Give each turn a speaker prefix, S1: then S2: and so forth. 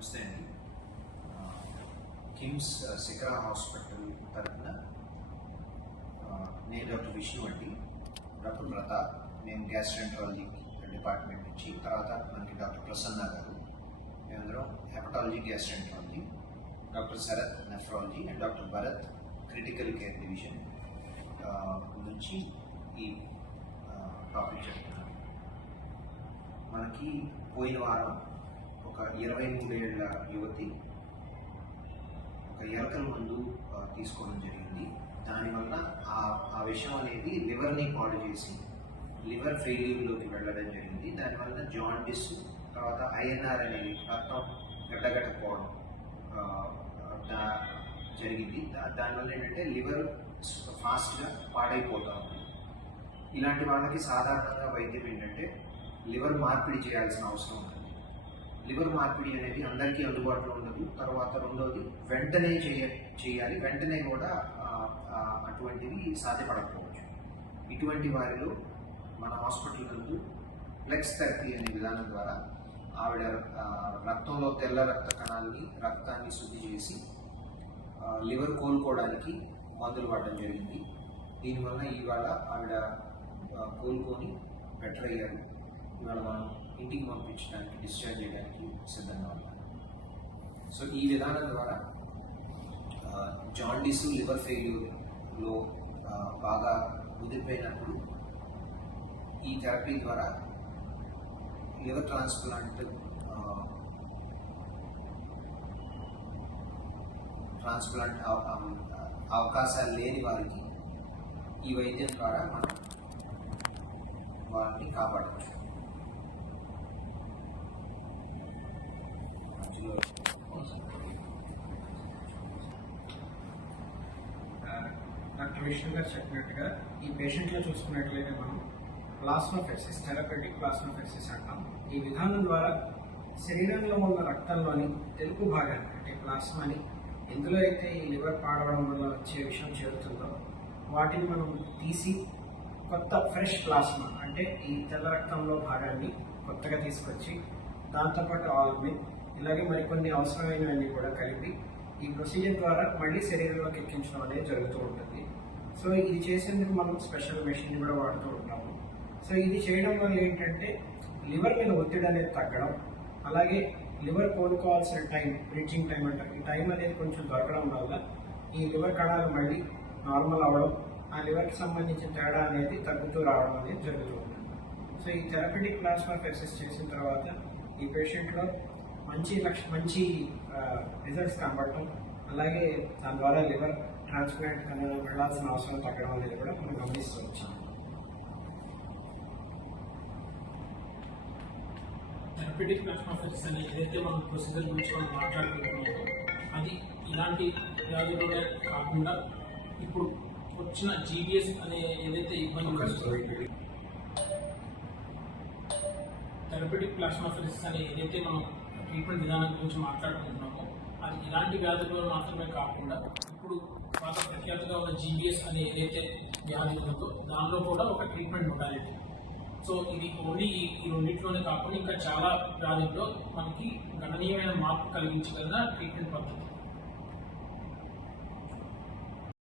S1: నమస్తే అండి. కిమ్స్ శిఖరా హాస్పిటల్ తరఫున నేను డాక్టర్ విష్ణు అండి. Doctor Pratap gas gastroenterology department నుంచి తర్వాత మనకి డాక్టర్ ప్రసన్న గారు మేమందరం hepatology gastroenterology doctor Sharath nephrology and doctor Bharath critical care division నుంచి ఈ టాపిక్ చెప్తున్నాను. మనకి పోయిన వారం ఒక ఇరవై మూడేళ్ళ యువతి ఒక ఎలకల మందు తీసుకోవడం జరిగింది. దానివల్ల ఆ ఆ విషయం అనేది లివర్ని పాడు చేసి లివర్ ఫెయిల్యూర్లోకి వెళ్ళడం జరిగింది. దానివల్ల జాండిస్ తర్వాత ఐఎన్ఆర్ అనేది రక్తం గడ్డగట్టకపోవడం దా- జరిగింది. దానివల్ల ఏంటంటే లివర్ ఫాస్ట్గా పాడైపోతా ఉంది. ఇలాంటి వాళ్ళకి సాధారణంగా వైద్యం ఏంటంటే లివర్ మార్పిడి చేయాల్సిన అవసరం ఉంది. లివర్ మార్పిడి అనేది అందరికీ అందుబాటులో ఉండదు. తర్వాత రెండోది వెంటనే చేయ చేయాలి. వెంటనే కూడా అటువంటివి సాధ్యపడకపోవచ్చు. ఇటువంటి వారిలో మన హాస్పిటల్ నందు ఫ్లెక్స్ థెరపీ అనే విధానం ద్వారా ఆవిడ రక్తంలో తెల్ల రక్త కణాలని రక్తాన్ని శుద్ధి చేసి లివర్ కోలుకోవడానికి మందులు వాడడం జరిగింది. దీనివల్ల ఇవాళ ఆవిడ కోలుకొని బెటర్ అయ్యారు. ఇవాళ మనం ఇంటికి పంపించడానికి డిశ్చార్జ్ చేయడానికి సిద్ధంగా ఉన్నాం సో ఈ విధానం ద్వారా జాండీసు లివర్ ఫెయిల్యూర్లో బాగా ముదిరిపోయినప్పుడు ఈ థెరపీ ద్వారా లివర్ ట్రాన్స్ప్లాంట్ ట్రాన్స్ప్లాంట్ అవ- అవకాశాలు లేని వారికి ఈ వైద్యం ద్వారా మనం వారిని కాపాడవచ్చు.
S2: డాక్టర్ విష్ణు గారు చెప్పినట్టుగా ఈ పేషెంట్లో చూసుకున్నట్లయితే మనం ప్లాస్మోఫెసిస్ థెరపెటిక్ ప్లాస్మోఫెసిస్ అంటాం. ఈ విధానం ద్వారా శరీరంలో ఉన్న రక్తంలోని తెలుపు భాగాన్ని అంటే ప్లాస్మాని ఎందులో అయితే ఈ లివర్ పాడవడం వల్ల వచ్చే విషయం చేరుతుందో వాటిని మనం తీసి కొత్త ఫ్రెష్ ప్లాస్మా అంటే ఈ తెల్ల రక్తంలో భాగాన్ని కొత్తగా తీసుకొచ్చి దాంతోపాటు ఆల్మిన్ ఇలాగే మరికొన్ని అవసరమైనవన్నీ కూడా కలిపి ఈ ప్రొసీజర్ ద్వారా మళ్ళీ శరీరంలోకి ఎక్కించడం అనేది జరుగుతూ ఉంటుంది. సో ఇది చేసేందుకు మనం స్పెషల్ మెషిన్ కూడా వాడుతూ ఉంటాము. సో ఇది చేయడం వల్ల ఏంటంటే లివర్ మీద ఒత్తిడి అనేది తగ్గడం అలాగే లివర్ కోలుకోవాల్సిన టైం బ్రీచింగ్ టైం అంటారు. ఈ టైం అనేది కొంచెం దొరకడం వల్ల ఈ లివర్ కణాలు మళ్ళీ నార్మల్ అవ్వడం ఆ లివర్కి సంబంధించిన తేడా అనేది తగ్గుతూ రావడం అనేది జరుగుతూ ఉంటుంది. సో ఈ థెరపటిక్ ప్లాస్మా ఎక్సెస్ చేసిన తర్వాత ఈ పేషెంట్లో మంచి లక్ష మంచి రిజల్ట్స్ కనబడటం అలాగే దాని ద్వారా లివర్ ట్రాన్స్ప్లాంట్ వెళ్ళాల్సిన అవసరం తగ్గడం అనేది కూడా మనం గమనిస్తూ
S3: థెరపటిక్ ప్లాస్మాఫెసిస్ అనే ఏదైతే మనం ప్రొసీజర్ గురించి మనం మాట్లాడుకుంటున్నామో అది ఇలాంటి వ్యాధులనే కాకుండా ఇప్పుడు వచ్చిన జీబీఎస్ అనే ఏదైతే ఇబ్బంది థెరపటిక్ ప్లాస్మాఫెసిస్ అనే ఏదైతే మనం ట్రీట్మెంట్ విధానం గురించి మాట్లాడుకుంటున్నాము. అది ఇలాంటి వ్యాధుల్లో మాత్రమే కాకుండా ఇప్పుడు బాగా ప్రఖ్యాతగా ఉన్న జీబీఎస్ అనే ఏదైతే వ్యాధి ఉందో దానిలో కూడా ఒక ట్రీట్మెంట్ మొడాలిటీ సో ఇది ఓన్లీ ఈ ఈ రెండింటిలోనే కాకుండా ఇంకా చాలా వ్యాధుల్లో మనకి గణనీయమైన మార్పు కలిగించగల ట్రీట్మెంట్ పద్ధతి.